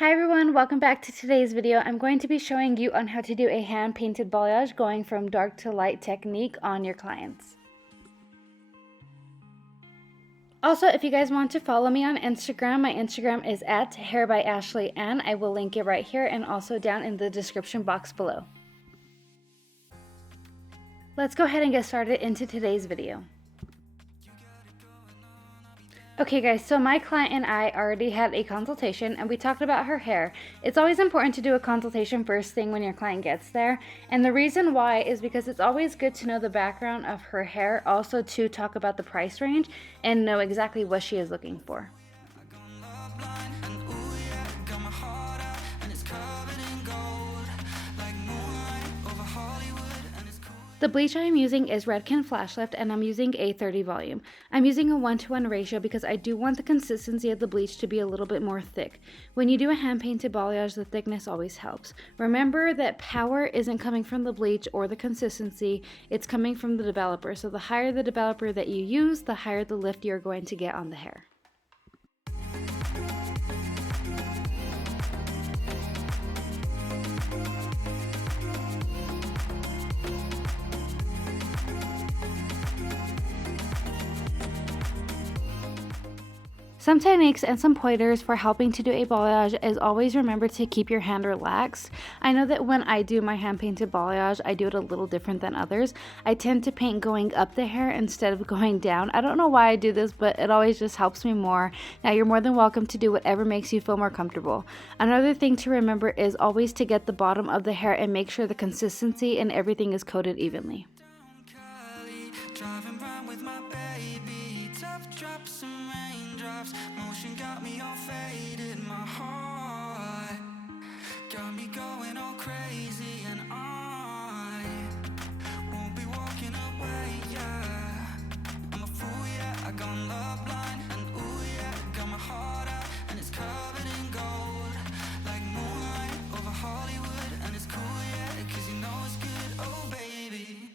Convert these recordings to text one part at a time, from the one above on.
Hi everyone, welcome back to today's video. I'm going to be showing you on how to do a hand painted balayage going from dark to light technique on your clients. Also, if you guys want to follow me on Instagram, my Instagram is at hairbyashleyN. I will link it right here and also down in the description box below. Let's go ahead and get started into today's video. Okay guys, so my client and I already had a consultation and we talked about her hair. It's always important to do a consultation first thing when your client gets there. And the reason why is because it's always good to know the background of her hair, also to talk about the price range and know exactly what she is looking for. The bleach I am using is Redken Flash Lift and I'm using a 30 volume. I'm using a 1:1 ratio because I do want the consistency of the bleach to be a little bit more thick. When you do a hand painted balayage, the thickness always helps. Remember that power isn't coming from the bleach or the consistency, it's coming from the developer. So the higher the developer that you use, the higher the lift you're going to get on the hair. Some techniques and some pointers for helping to do a balayage is always remember to keep your hand relaxed. I know that when I do my hand painted balayage, I do it a little different than others. I tend to paint going up the hair instead of going down. I don't know why I do this, but it always just helps me more. Now you're more than welcome to do whatever makes you feel more comfortable. Another thing to remember is always to get the bottom of the hair and make sure the consistency and everything is coated evenly. Motion got me all faded, my heart got me going all crazy, and I won't be walking away, yeah. I'm a fool, yeah, I gone love blind, and ooh, yeah, got my heart out, and it's covered in gold, like moonlight over Hollywood, and it's cool, yeah, 'cause you know it's good, oh baby.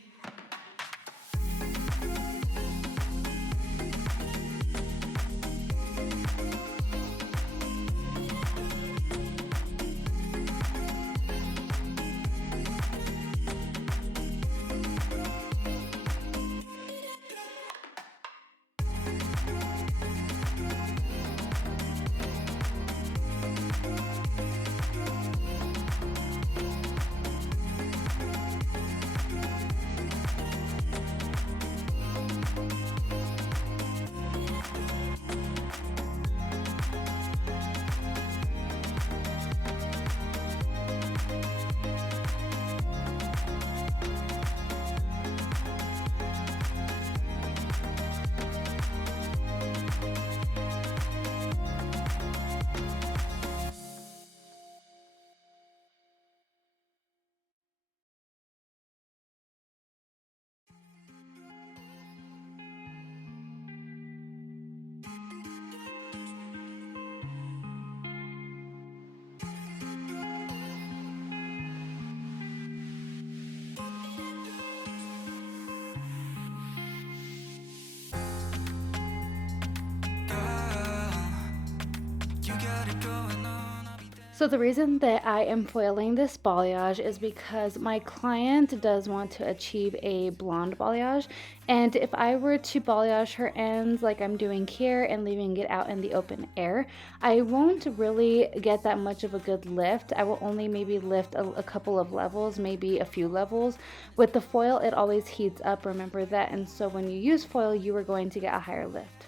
So the reason that I am foiling this balayage is because my client does want to achieve a blonde balayage, and if I were to balayage her ends like I'm doing here and leaving it out in the open air, I won't really get that much of a good lift. I will only maybe lift a couple of levels, maybe a few levels. With the foil, it always heats up, remember that, and so when you use foil, you are going to get a higher lift.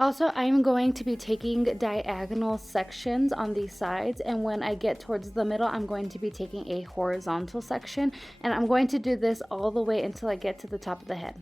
Also, I'm going to be taking diagonal sections on these sides, and when I get towards the middle, I'm going to be taking a horizontal section, and I'm going to do this all the way until I get to the top of the head.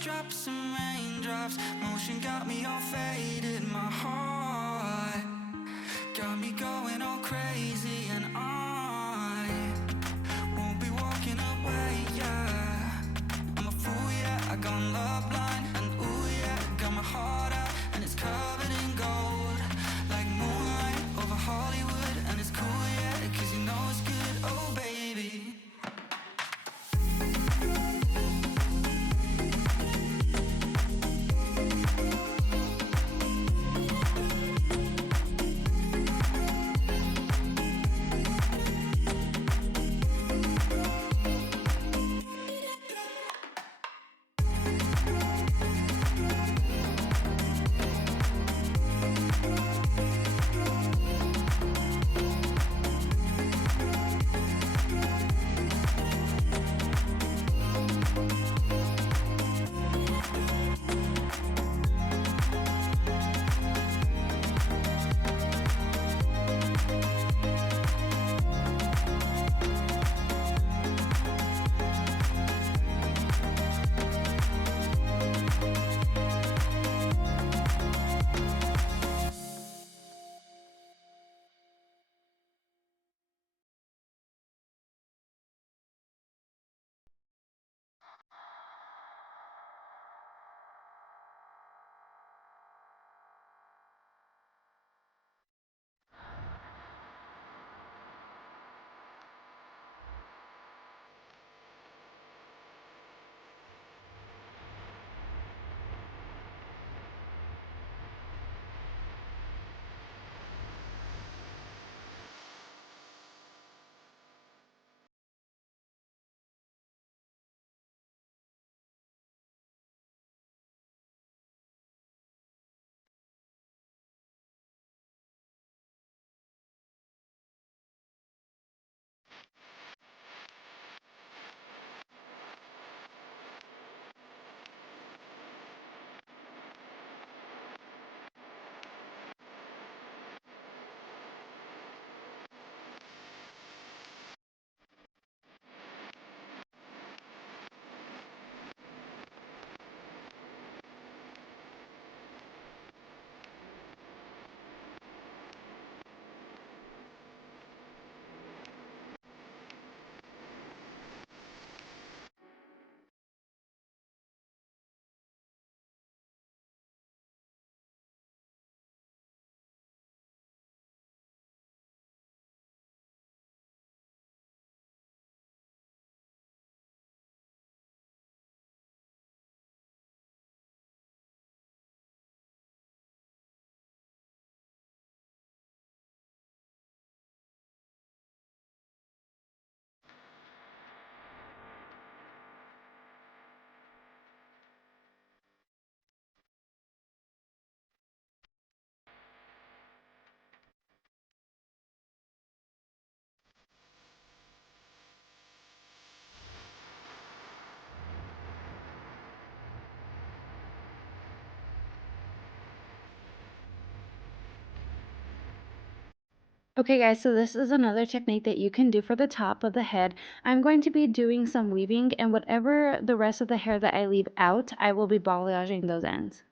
Drops and raindrops, motion got me all faded. My heart got me going all crazy, and I won't be walking away, yeah. I'm a fool, yeah, I got love blind, and ooh, yeah, got my heart out, and it's covered in gold, like moonlight over Hollywood, and it's cool, yeah, 'cause you know it's good, oh baby. Okay guys, so this is another technique that you can do for the top of the head. I'm going to be doing some weaving, and whatever the rest of the hair that I leave out, I will be balayaging those ends.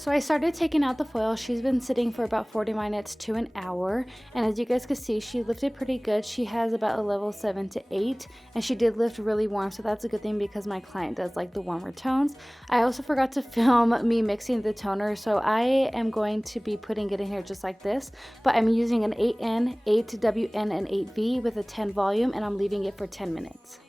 So I started taking out the foil. She's been sitting for about 40 minutes to an hour. And as you guys can see, she lifted pretty good. She has about a level 7 to 8. And she did lift really warm. So that's a good thing because my client does like the warmer tones. I also forgot to film me mixing the toner. So I am going to be putting it in here just like this. But I'm using an 8N, 8WN, and 8V with a 10 volume. And I'm leaving it for 10 minutes.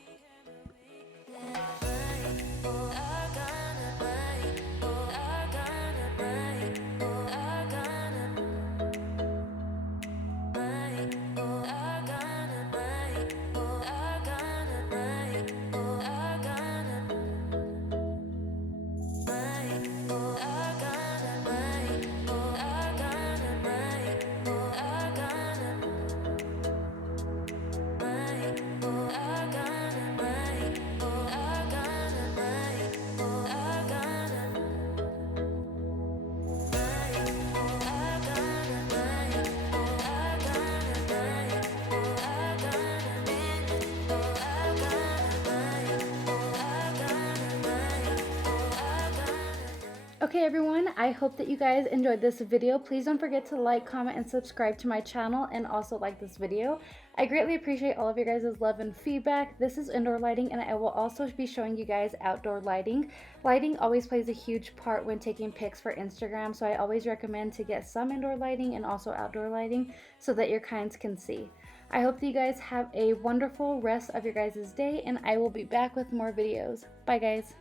Okay everyone, I hope that you guys enjoyed this video. Please don't forget to like, comment, and subscribe to my channel, and also like this video. I greatly appreciate all of your guys' love and feedback. This is indoor lighting, and I will also be showing you guys outdoor lighting. Lighting always plays a huge part when taking pics for Instagram, so I always recommend to get some indoor lighting and also outdoor lighting so that your clients can see. I hope that you guys have a wonderful rest of your guys' day, and I will be back with more videos. Bye guys.